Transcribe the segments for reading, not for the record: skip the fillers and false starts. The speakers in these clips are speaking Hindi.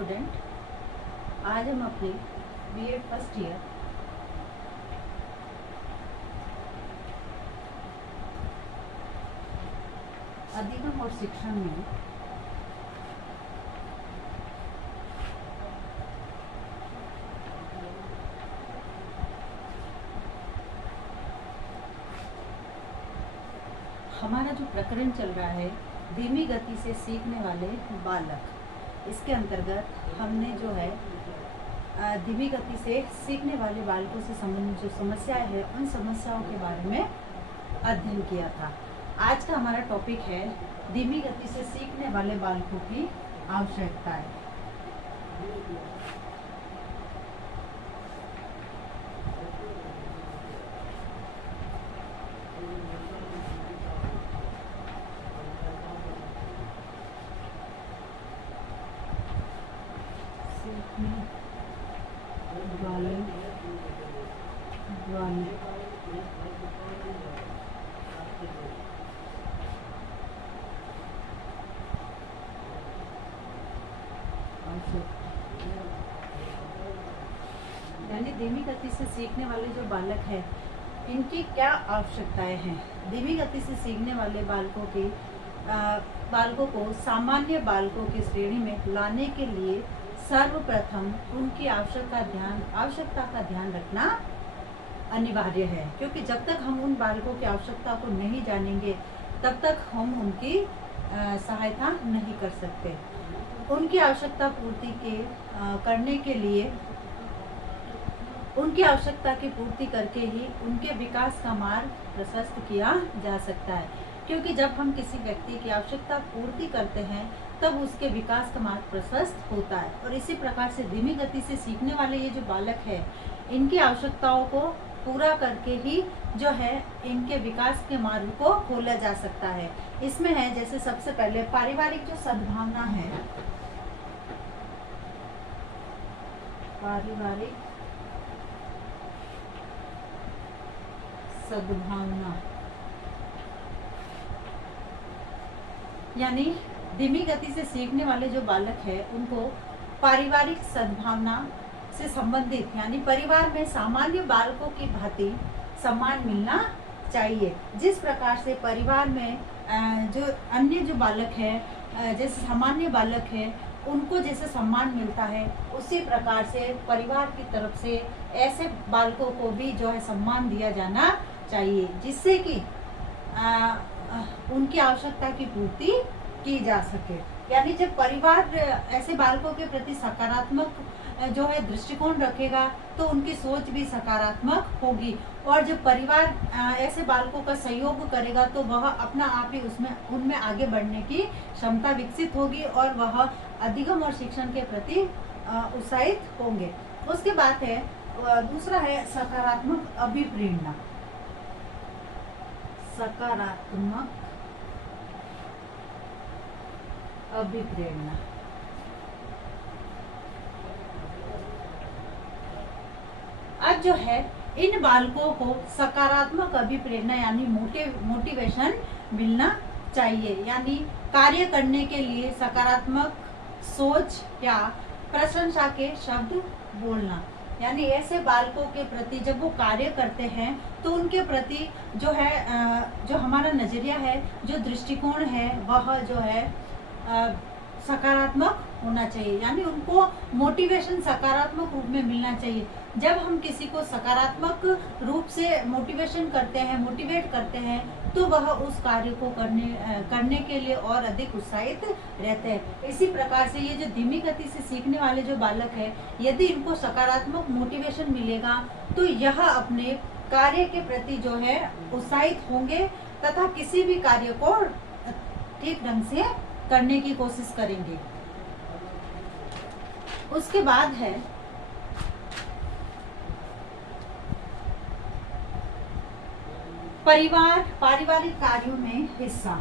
स्टूडेंट, आज हम अपने बीएड फर्स्ट ईयर अधिगम और शिक्षण में हमारा जो प्रकरण चल रहा है धीमी गति से सीखने वाले बालक, इसके अंतर्गत हमने जो है धीमी गति से सीखने वाले बालकों से संबंधित जो समस्याएं हैं उन समस्याओं के बारे में अध्ययन किया था। आज का हमारा टॉपिक है धीमी गति से सीखने वाले बालकों की आवश्यकताएं। यानी धीमी गति से सीखने वाले जो बालक हैं इनकी क्या आवश्यकताएं हैं। धीमी गति से सीखने वाले बालकों को सामान्य बालकों की श्रेणी में लाने के लिए सर्वप्रथम उनकी आवश्यकता का ध्यान रखना अनिवार्य है, क्योंकि जब तक हम उन बालकों की आवश्यकता को नहीं जानेंगे तब तक हम उनकी सहायता नहीं कर सकते। उनकी आवश्यकता करने के लिए उनकी आवश्यकता की पूर्ति करके ही उनके विकास का मार्ग प्रशस्त किया जा सकता है, क्योंकि जब हम किसी व्यक्ति की आवश्यकता पूर्ति करते हैं तब उसके विकास का मार्ग प्रशस्त होता है। और इसी प्रकार से धीमी गति से सीखने वाले ये जो बालक है इनकी आवश्यकताओं को पूरा करके ही जो है इनके विकास के मार्ग को खोला जा सकता है। इसमें है जैसे सबसे पहले पारिवारिक जो सद्भावना है, पारिवारिक सद्भावना, यानी धीमी गति से सीखने वाले जो बालक है उनको पारिवारिक सद्भावना से संबंधित यानी परिवार में सामान्य बालकों की भांति सम्मान मिलना चाहिए। जिस प्रकार से परिवार में जो अन्य जो बालक है जैसे सामान्य बालक है उनको जैसे सम्मान मिलता है, उसी प्रकार से परिवार की तरफ से ऐसे बालकों को भी जो है सम्मान दिया जाना चाहिए, जिससे कि उनकी आवश्यकता की पूर्ति की जा सके। यानी जब परिवार ऐसे बालकों के प्रति सकारात्मक जो है दृष्टिकोण रखेगा तो उनकी सोच भी सकारात्मक होगी, और जब परिवार ऐसे बालकों का सहयोग करेगा तो वह अपना आप ही उनमें आगे बढ़ने की क्षमता विकसित होगी और वह अधिगम और शिक्षण के प्रति उत्साहित होंगे। उसके बाद है दूसरा है सकारात्मक अभिप्रेरणा। सकारात्मक अभिप्रेरणा, अब जो है इन बालकों को सकारात्मक अभिप्रेरणा यानी मोटिवेशन मिलना चाहिए, यानी कार्य करने के लिए सकारात्मक सोच या प्रशंसा के शब्द बोलना। यानी ऐसे बालकों के प्रति जब वो कार्य करते हैं तो उनके प्रति जो है जो हमारा नजरिया है, जो दृष्टिकोण है वह जो है सकारात्मक होना चाहिए, यानी उनको मोटिवेशन सकारात्मक रूप में मिलना चाहिए। जब हम किसी को सकारात्मक रूप से मोटिवेट करते हैं तो वह उस कार्य को करने के लिए और अधिक उत्साहित रहते हैं। इसी प्रकार से ये जो धीमी गति से सीखने वाले जो बालक है, यदि इनको सकारात्मक मोटिवेशन मिलेगा तो यह अपने कार्य के प्रति जो है उत्साहित होंगे तथा किसी भी कार्य को ठीक ढंग से करने की कोशिश करेंगे। उसके बाद है पारिवारिक कार्यों में हिस्सा।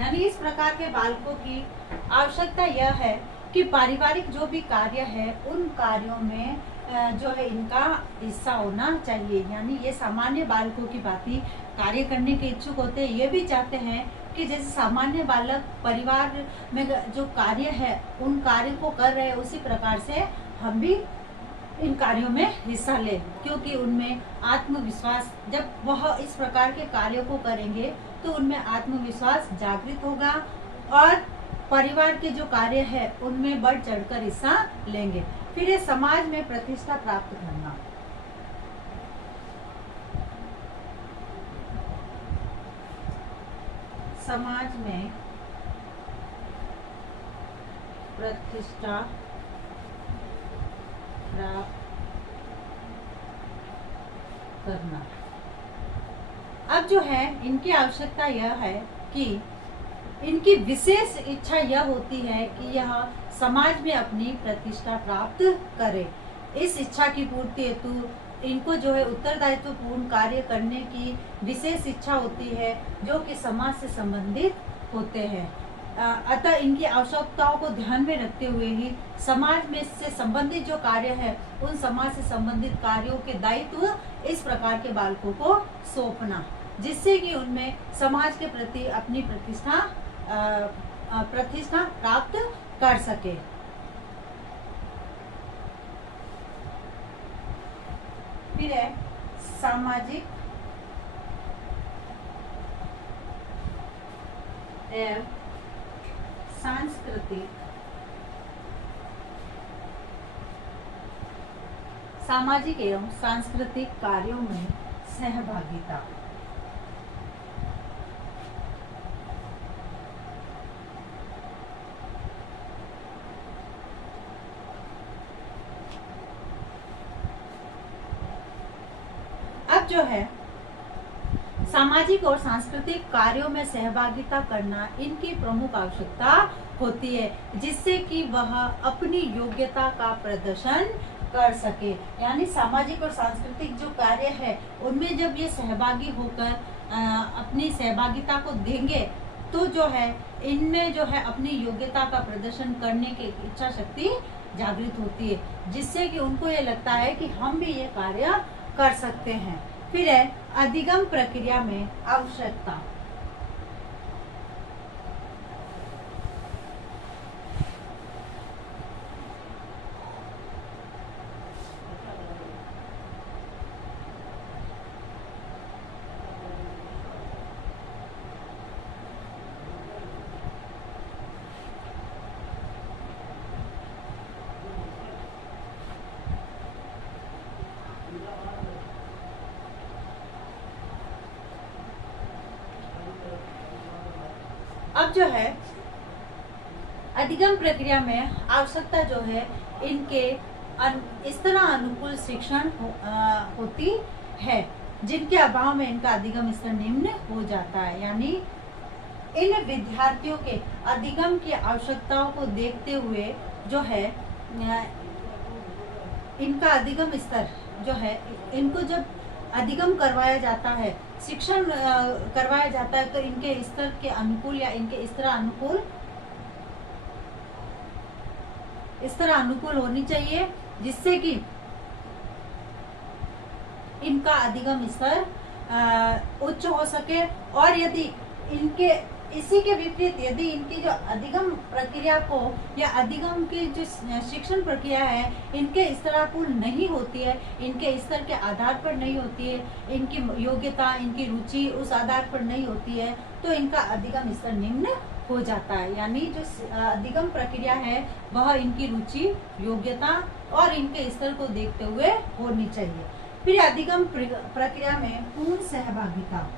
यानी इस प्रकार के बालकों की आवश्यकता यह है कि पारिवारिक जो भी कार्य है उन कार्यों में जो है इनका हिस्सा होना चाहिए। यानी ये सामान्य बालकों की भांति कार्य करने के इच्छुक होते हैं। ये भी चाहते हैं कि जैसे सामान्य बालक परिवार में जो कार्य है उन कार्य को कर रहे हैं, उसी प्रकार से हम भी इन कार्यों में हिस्सा ले, क्योंकि उनमें आत्मविश्वास, जब वह इस प्रकार के कार्यों को करेंगे तो उनमें आत्मविश्वास जागृत होगा और परिवार के जो कार्य है उनमें बढ़ चढ़कर हिस्सा लेंगे। फिर ये समाज में प्रतिष्ठा प्राप्त करना। समाज में प्रतिष्ठा प्राप्त करना। अब जो है इनकी आवश्यकता यह है कि इनकी विशेष इच्छा यह होती है कि यह समाज में अपनी प्रतिष्ठा प्राप्त करे। इस इच्छा की पूर्ति हेतु इनको जो है उत्तरदायित्व पूर्ण कार्य करने की विशेष इच्छा होती है, जो कि समाज से संबंधित होते हैं। अतः इनकी आवश्यकताओं को ध्यान में रखते हुए ही समाज में से संबंधित जो कार्य है उन समाज से संबंधित कार्यों के दायित्व इस प्रकार के बालकों को सौंपना, जिससे कि उनमें समाज के प्रति अपनी प्रतिष्ठा प्राप्त कर सके। फिर है सामाजिक एवं सांस्कृतिक सामाजिक एवं सांस्कृतिक कार्यों में सहभागिता। अब जो है सामाजिक और सांस्कृतिक कार्यों में सहभागिता करना इनकी प्रमुख आवश्यकता होती है, जिससे कि वह अपनी योग्यता का प्रदर्शन कर सके। यानी सामाजिक और सांस्कृतिक जो कार्य है उनमें जब ये सहभागी होकर अपनी सहभागिता को देंगे तो जो है इनमें जो है अपनी योग्यता का प्रदर्शन करने की इच्छा शक्ति जागृत होती है, जिससे कि उनको ये लगता है कि हम भी ये कार्य कर सकते हैं। फिर है अधिगम प्रक्रिया में आवश्यकता। अब जो है अधिगम प्रक्रिया में आवश्यकता जो है इनके इस तरह अनुकूल शिक्षण होती है जिनके अभाव में इनका अधिगम स्तर निम्न हो जाता है। यानी इन विद्यार्थियों के अधिगम की आवश्यकताओं को देखते हुए जो है इनका अधिगम स्तर जो है, इनको जब अधिगम करवाया जाता है, शिक्षण करवाया जाता है, तो इनके स्तर के अनुकूल या इनके इस तरह अनुकूल होनी चाहिए, जिससे कि इनका अधिगम स्तर उच्च हो सके। और यदि इनके इसी के विपरीत यदि इनकी जो अधिगम प्रक्रिया को या अधिगम की जो शिक्षण प्रक्रिया है इनके स्तरानुकूल नहीं होती है, इनके स्तर के आधार पर नहीं होती है, इनकी योग्यता, इनकी रुचि उस आधार पर नहीं होती है, तो इनका अधिगम स्तर निम्न हो जाता है। यानी जो अधिगम प्रक्रिया है वह इनकी रुचि, योग्यता और इनके स्तर को देखते हुए होनी चाहिए। फिर अधिगम प्रक्रिया में पूर्ण सहभागिता।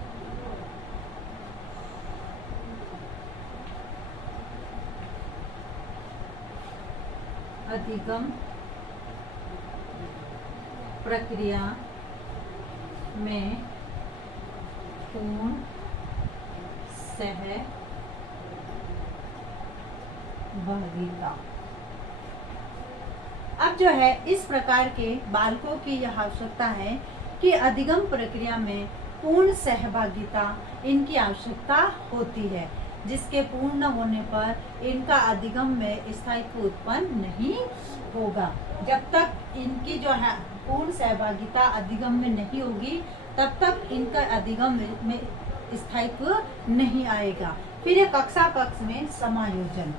अधिगम प्रक्रिया में पूर्ण सहभागिता। अब जो है इस प्रकार के बालकों की यह आवश्यकता है कि अधिगम प्रक्रिया में पूर्ण सहभागिता इनकी आवश्यकता होती है, जिसके पूर्ण होने पर इनका अधिगम में स्थायित्व उत्पन्न नहीं होगा। जब तक इनकी जो है पूर्ण सहभागिता अधिगम में नहीं होगी, तब तक इनका अधिगम में स्थायित्व नहीं आएगा। फिर ये कक्षा कक्ष में समायोजन।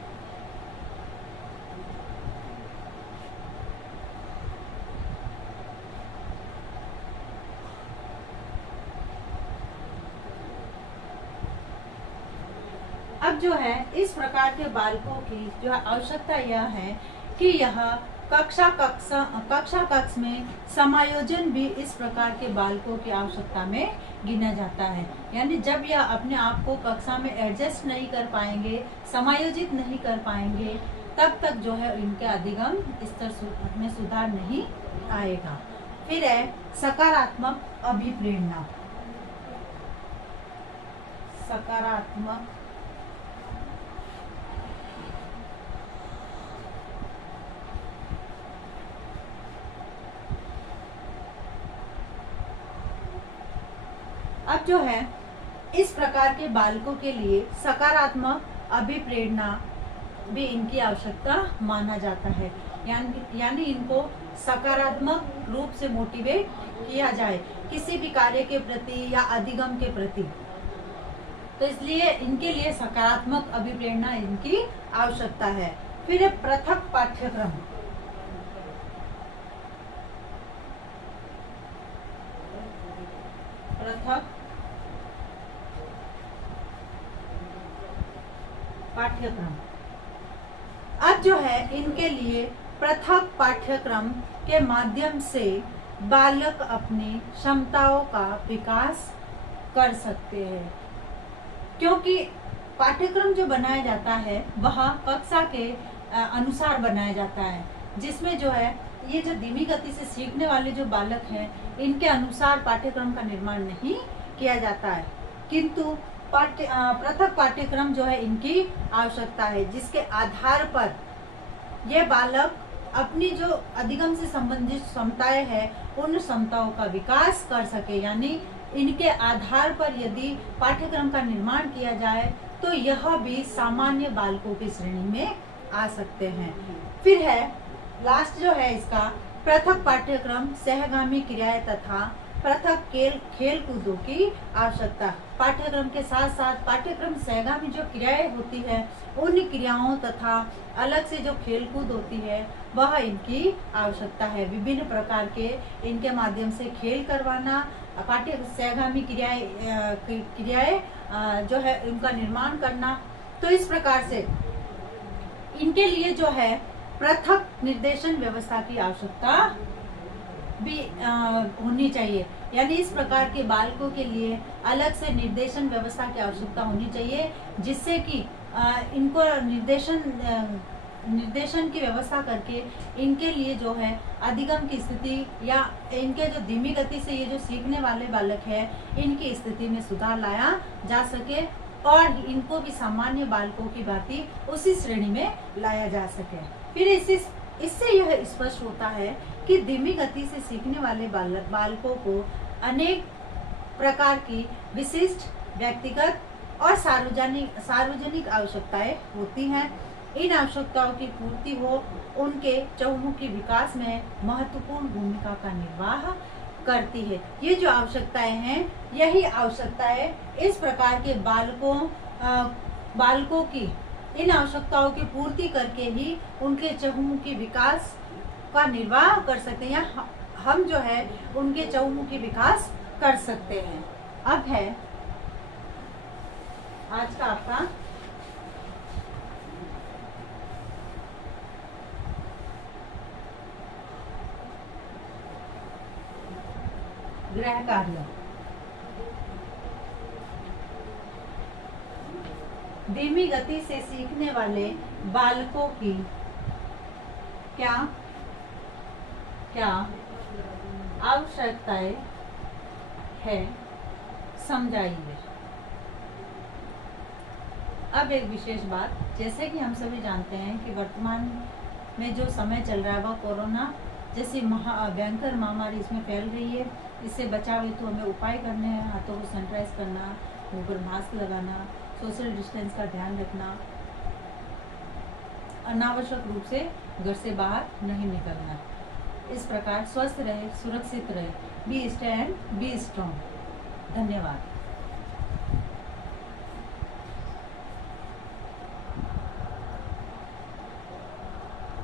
अब जो है इस प्रकार के बालकों की जो आवश्यकता यह है कि यह कक्षा कक्ष में समायोजन भी इस प्रकार के बालकों की आवश्यकता में गिना जाता है। यानी जब यह अपने आप को कक्षा में एडजस्ट नहीं कर पाएंगे, समायोजित नहीं कर पाएंगे, तब तक जो है इनके अधिगम स्तर में सुधार नहीं आएगा। फिर है सकारात्मक अभिप्रेरणा। सकारात्मक अब जो है इस प्रकार के बालकों के लिए सकारात्मक अभिप्रेरणा भी इनकी आवश्यकता माना जाता है। यानी इनको सकारात्मक रूप से मोटिवेट किया जाए किसी भी कार्य के प्रति या अधिगम के प्रति, तो इसलिए इनके लिए सकारात्मक अभिप्रेरणा इनकी आवश्यकता है। फिर पृथक पाठ्यक्रम। पृथक पाठ्यक्रम। अब जो है इनके लिए पृथक पाठ्यक्रम के माध्यम से बालक अपनी क्षमताओं का विकास कर सकते हैं, क्योंकि पाठ्यक्रम जो बनाया जाता है वह कक्षा के अनुसार बनाया जाता है, जिसमें जो है ये जो धीमी गति से सीखने वाले जो बालक हैं, इनके अनुसार पाठ्यक्रम का निर्माण नहीं किया जाता है, किंतु पृथक पाठ्यक्रम जो है इनकी आवश्यकता है, जिसके आधार पर ये बालक अपनी जो अधिगम से संबंधित क्षमताएं हैं उन क्षमताओं का विकास कर सके। यानी इनके आधार पर यदि पाठ्यक्रम का निर्माण किया जाए तो यह भी सामान्य बालकों की श्रेणी में आ सकते हैं। फिर है लास्ट जो है इसका पृथक पाठ्यक्रम सहगामी क्रियाएं तथा पृथक खेल कूदों की आवश्यकता। पाठ्यक्रम के साथ साथ पाठ्यक्रम सहगामी जो क्रियाएं होती है उन क्रियाओं तथा अलग से जो खेल कूद होती है वह इनकी आवश्यकता है। विभिन्न प्रकार के इनके माध्यम से खेल करवाना, पाठ्य सहगामी क्रियाएं जो है उनका निर्माण करना। तो इस प्रकार से इनके लिए जो है पृथक निर्देशन व्यवस्था की आवश्यकता भी होनी चाहिए। यानी इस प्रकार के बालकों के लिए अलग से निर्देशन व्यवस्था की आवश्यकता होनी चाहिए, जिससे कि इनको निर्देशन की व्यवस्था करके इनके लिए जो है अधिगम की स्थिति या इनके जो धीमी गति से ये जो सीखने वाले बालक है इनकी स्थिति में सुधार लाया जा सके और इनको भी सामान्य बालकों की भांति उसी श्रेणी में लाया जा सके। फिर इससे यह स्पष्ट होता है कि धीमी गति से सीखने वाले बालकों को अनेक प्रकार की विशिष्ट व्यक्तिगत और सार्वजनिक आवश्यकताएं होती हैं। इन आवश्यकताओं की पूर्ति हो उनके चहुमुखी विकास में महत्वपूर्ण भूमिका का निर्वाह करती है। ये जो आवश्यकताएं हैं यही आवश्यकताएं इस प्रकार के बालकों की इन आवश्यकताओं की पूर्ति करके ही उनके चहुमुखी विकास का निर्वाह कर सकते हैं या हम जो है उनके चहुमुखी विकास कर सकते हैं। अब है आज का आपका गृह कार्य। धीमी गति से सीखने वाले बालकों की क्या आवश्यकताएं है समझाइए। अब एक विशेष बात, जैसे कि हम सभी जानते हैं कि वर्तमान में जो समय चल रहा है वह कोरोना जैसी भयंकर महामारी इसमें फैल रही है। इससे बचाव हेतु हमें उपाय करने हैं। हाथों को सैनिटाइज करना, मुंह पर मास्क लगाना, सोशल डिस्टेंस का ध्यान रखना, अनावश्यक रूप से घर से बाहर नहीं निकलना। इस प्रकार स्वस्थ रहे, सुरक्षित रहे। Be stay and be strong. धन्यवाद।